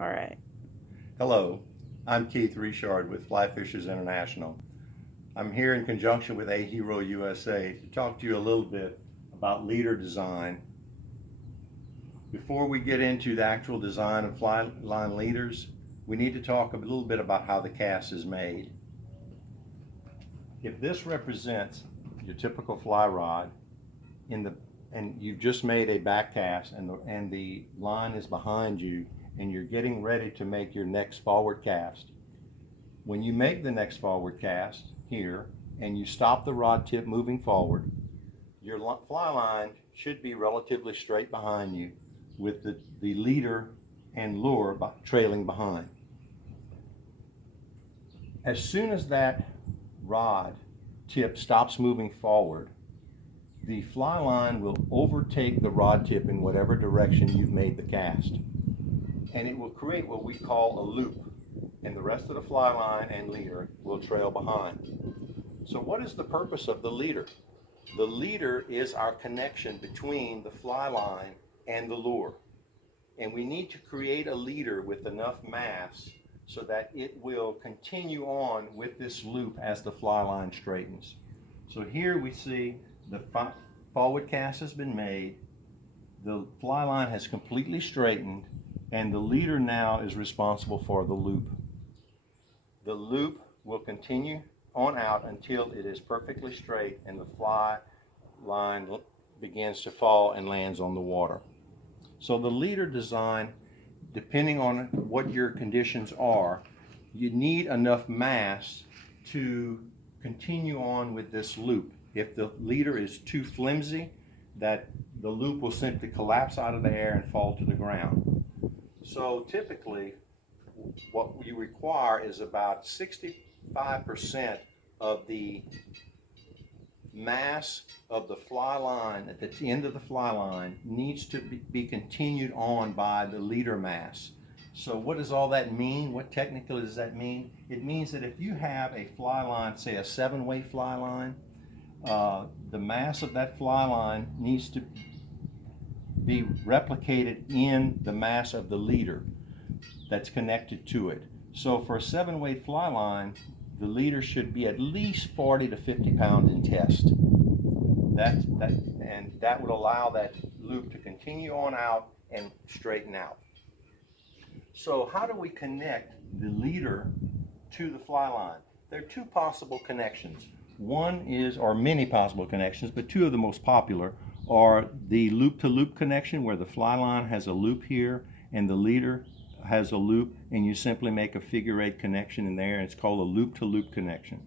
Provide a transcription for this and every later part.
All right. Hello, I'm Keith Richard with Fly Fishers International. I'm here in conjunction with A Hero USA to talk to you a little bit about leader design. Before we get into the actual design of fly line leaders, we need to talk a little bit about how the cast is made. If this represents your typical fly rod and you've just made a back cast and the line is behind you and you're getting ready to make your next forward cast, when you make the next forward cast here and you stop the rod tip moving forward, your fly line should be relatively straight behind you with the leader and lure trailing behind. As soon as that rod tip stops moving forward, the fly line will overtake the rod tip in whatever direction you've made the cast. And it will create what we call a loop, and the rest of the fly line and leader will trail behind. So what is the purpose of the leader? The leader is our connection between the fly line and the lure. And we need to create a leader with enough mass so that it will continue on with this loop as the fly line straightens. So here we see the forward cast has been made, the fly line has completely straightened, and the leader now is responsible for the loop. The loop will continue on out until it is perfectly straight and the fly line begins to fall and lands on the water. So the leader design, depending on what your conditions are, you need enough mass to continue on with this loop. If the leader is too flimsy, that the loop will simply collapse out of the air and fall to the ground. So typically, what you require is about 65% of the mass of the fly line at the end of the fly line needs to be continued on by the leader mass. So what does all that mean? What technically does that mean? It means that if you have a fly line, say a 7-weight fly line, the mass of that fly line needs to be replicated in the mass of the leader that's connected to it. So for a 7-weight fly line, the leader should be at least 40 to 50 pounds in test. That would allow that loop to continue on out and straighten out. So how do we connect the leader to the fly line? There are two possible connections. One is, or many possible connections, but two of the most popular are the loop-to-loop connection, where the fly line has a loop here and the leader has a loop, and you simply make a figure-8 connection in there, and it's called a loop-to-loop connection.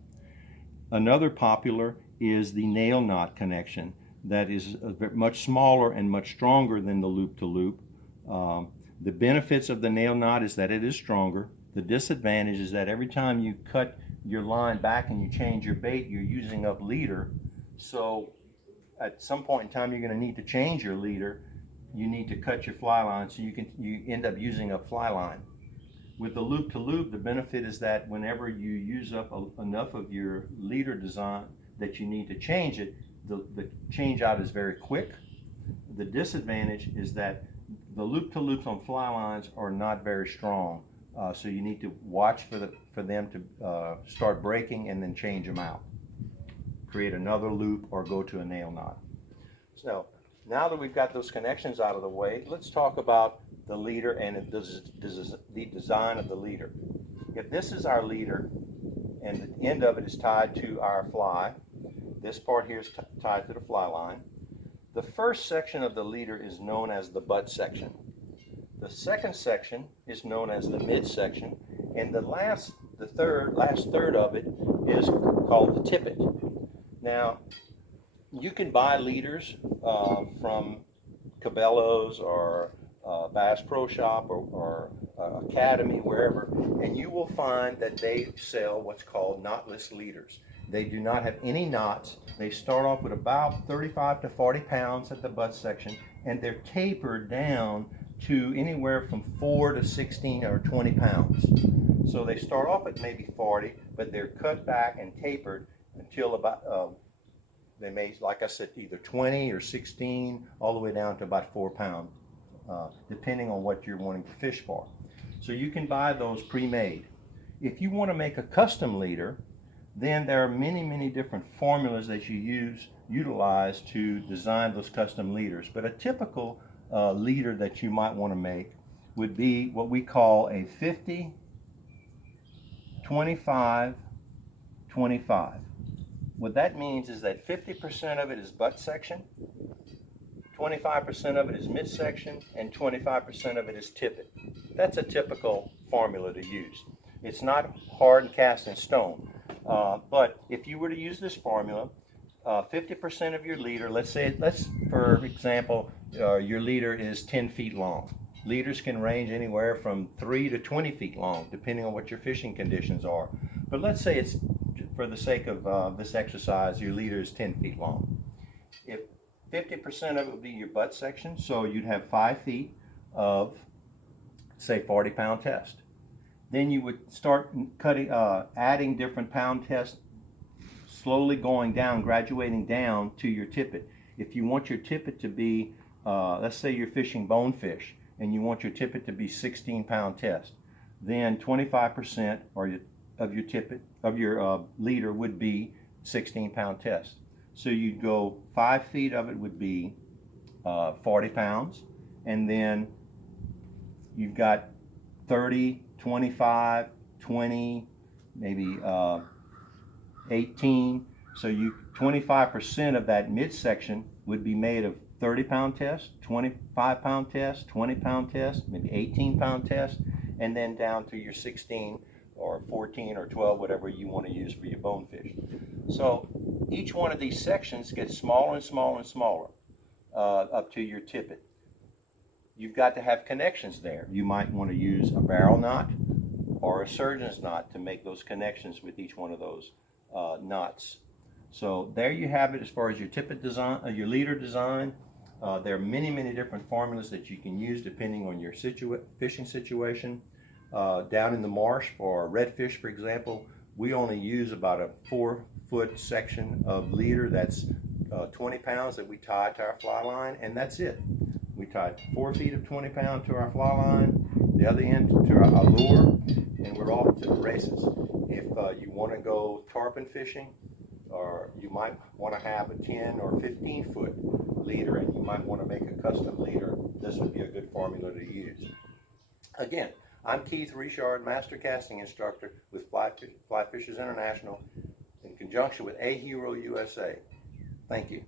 Another popular is the nail knot connection that is much smaller and much stronger than the loop-to-loop. The benefits of the nail knot is that it is stronger. The disadvantage is that every time you cut your line back and you change your bait, you're using up leader. So at some point in time, you're going to need to change your leader. You need to cut your fly line, so you end up using up fly line. With the loop to loop, the benefit is that whenever you use up enough of your leader design that you need to change it, the change out is very quick. The disadvantage is that the loop to loops on fly lines are not very strong, so you need to watch for them to start breaking and then change them out. Create another loop or go to a nail knot. So now that we've got those connections out of the way, let's talk about the leader and the design of the leader. If this is our leader and the end of it is tied to our fly, this part here is tied to the fly line. The first section of the leader is known as the butt section. The second section is known as the midsection, and the last third of it is called the tippet. Now, you can buy leaders from Cabela's or Bass Pro Shop or Academy, wherever, and you will find that they sell what's called knotless leaders. They do not have any knots. They start off with about 35 to 40 pounds at the butt section, and they're tapered down to anywhere from 4 to 16 or 20 pounds. So they start off at maybe 40, but they're cut back and tapered until about they may, like I said, either 20 or 16, all the way down to about 4 pounds, depending on what you're wanting to fish for. So you can buy those pre-made. If you want to make a custom leader, then there are many different formulas that you utilize to design those custom leaders. But a typical leader that you might want to make would be what we call a 50, 25, 25. What that means is that 50% of it is butt section, 25% of it is midsection, and 25% of it is tippet. That's a typical formula to use. It's not hard and cast in stone, but if you were to use this formula, 50% of your leader, let's for example, your leader is 10 feet long. Leaders can range anywhere from 3 to 20 feet long, depending on what your fishing conditions are. But let's say it's, for the sake of this exercise, your leader is 10 feet long. If 50% of it would be your butt section, so you'd have 5 feet of, say, 40-pound test. Then you would start adding different pound tests, slowly going down, graduating down to your tippet. If you want your tippet to be, let's say you're fishing bonefish, and you want your tippet to be 16-pound test, then 25% of your tippet, of your leader, would be 16-pound test. So you'd go 5 feet of it would be 40 pounds, and then you've got 30, 25, 20, maybe 18. So 25% of that midsection would be made of 30-pound test, 25-pound test, 20-pound test, maybe 18-pound test, and then down to your 16 or 14 or 12, whatever you want to use for your bonefish. So each one of these sections gets smaller and smaller and smaller up to your tippet. You've got to have connections there. You might want to use a barrel knot or a surgeon's knot to make those connections with each one of those knots. So there you have it as far as your tippet design, your leader design. There are many different formulas that you can use depending on your fishing situation. Down in the marsh for redfish, for example, we only use about a 4-foot section of leader that's 20 pounds that we tie to our fly line, and that's it. We tie 4 feet of 20 pound to our fly line, the other end to our lure, and we're off to the races. If you want to go tarpon fishing, or you might want to have a 10 or 15 foot leader, and you might want to make a custom leader, this would be a good formula to use. Again, I'm Keith Richard, Master Casting Instructor with Fly Fishers International in conjunction with A Hero USA. Thank you.